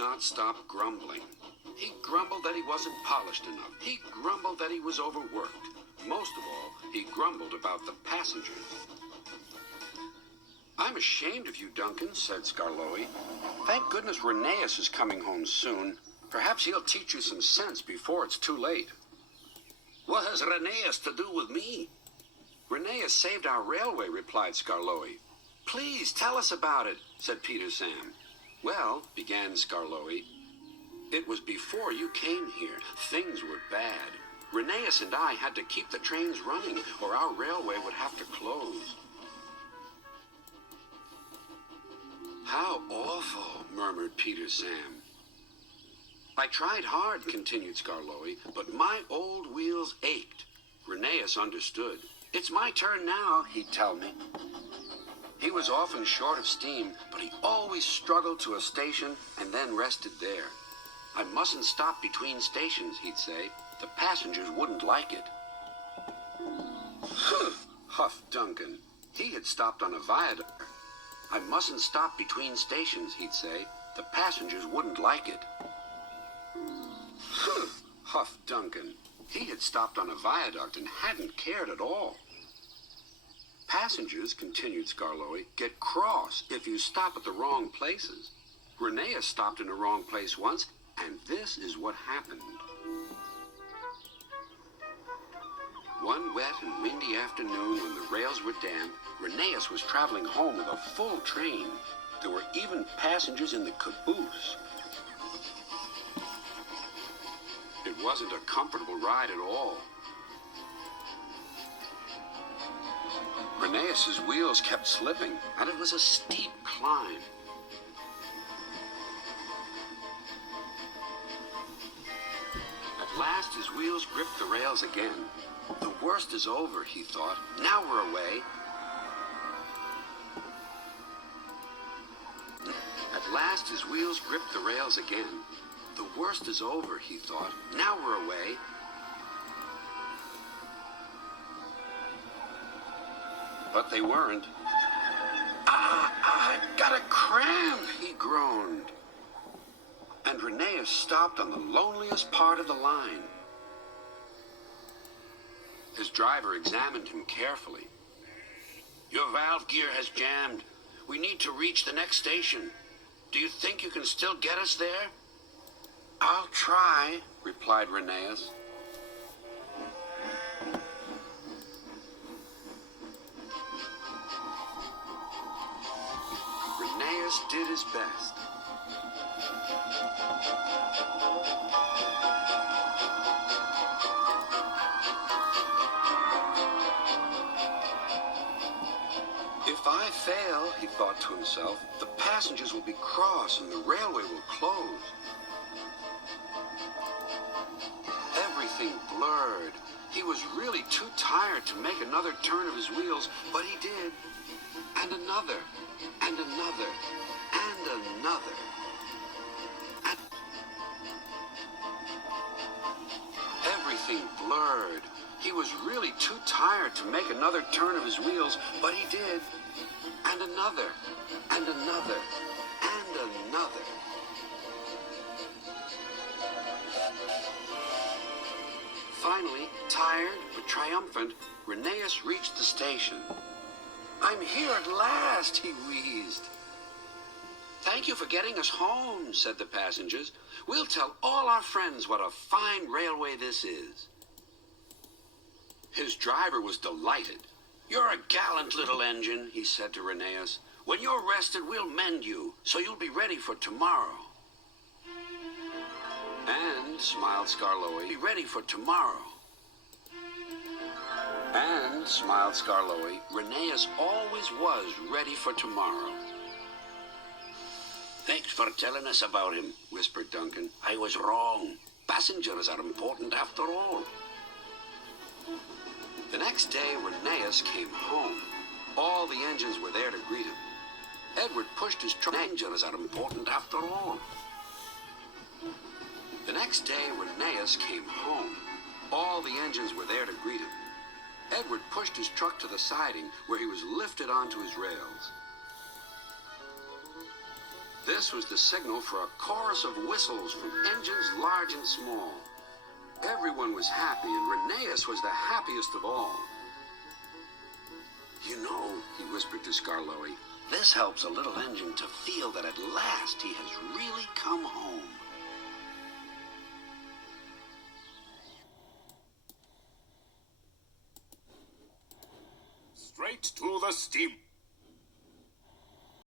not stop grumbling. He grumbled that he wasn't polished enough. He grumbled that he was overworked. Most of all, he grumbled about the passengers. "I'm ashamed of you, Duncan," said Skarloey. "Thank goodness Rheneas is coming home soon. Perhaps he'll teach you some sense before it's too late." "What has Rheneas to do with me?" "Rheneas saved our railway," replied Skarloey. "Please tell us about it," said Peter Sam. "Well," began Skarloey, "it was before you came here. Things were bad. Rheneas and I had to keep the trains running, or our railway would have to close." "How awful," murmured Peter Sam. "I tried hard," continued Skarloey, "but my old wheels ached." Rheneas understood. "It's my turn now," he'd tell me. He was often short of steam, but he always struggled to a station and then rested there. "I mustn't stop between stations," he'd say. "The passengers wouldn't like it." Huffed Duncan. He had stopped on a viaduct. "I mustn't stop between stations," he'd say. "The passengers wouldn't like it." Huffed Duncan. He had stopped on a viaduct and hadn't cared at all. "Passengers," continued Skarloey, "get cross if you stop at the wrong places. Rheneas stopped in the wrong place once, and this is what happened." One wet and windy afternoon when the rails were damp, Rheneas was traveling home with a full train. There were even passengers in the caboose. It wasn't a comfortable ride at all. Rheneas's wheels kept slipping, and it was a steep climb. At last his wheels gripped the rails again. "The worst is over," he thought. "Now we're away." At last his wheels gripped the rails again. "The worst is over," he thought. "Now we're away." But they weren't. I got a cramp," he groaned. And Rheneas stopped on the loneliest part of the line. His driver examined him carefully. "Your valve gear has jammed. We need to reach the next station. Do you think you can still get us there?" "I'll try," replied Rheneas. Rheneas did his best. "If I fail," he thought to himself, "the passengers will be cross and the railway will close." Everything blurred. He was really too tired to make another turn of his wheels, but he did. And another, and another, and another. Everything blurred. He was really too tired to make another turn of his wheels, but he did. And another, and another, and another. Finally, tired but triumphant, Rheneas reached the station. "I'm here at last," he wheezed. "Thank you for getting us home," said the passengers. "We'll tell all our friends what a fine railway this is." His driver was delighted. "You're a gallant little engine," he said to Rheneas. "When you're rested, we'll mend you, so you'll be ready for tomorrow." "And," smiled Skarloey, "be ready for tomorrow." And, smiled Skarloey, Rheneas always was ready for tomorrow. "Thanks for telling us about him," whispered Duncan. "I was wrong. Passengers are important after all." The next day, Rheneas came home. All the engines were there to greet him. Edward pushed his truck. "Passengers are important after all." The next day, Rheneas came home. All the engines were there to greet him. Edward pushed his truck to the siding, where he was lifted onto his rails. This was the signal for a chorus of whistles from engines large and small. Everyone was happy, and Rheneas was the happiest of all. You know, he whispered to Skarloey, this helps a little engine to feel that at last he has really come home. Straight to the steam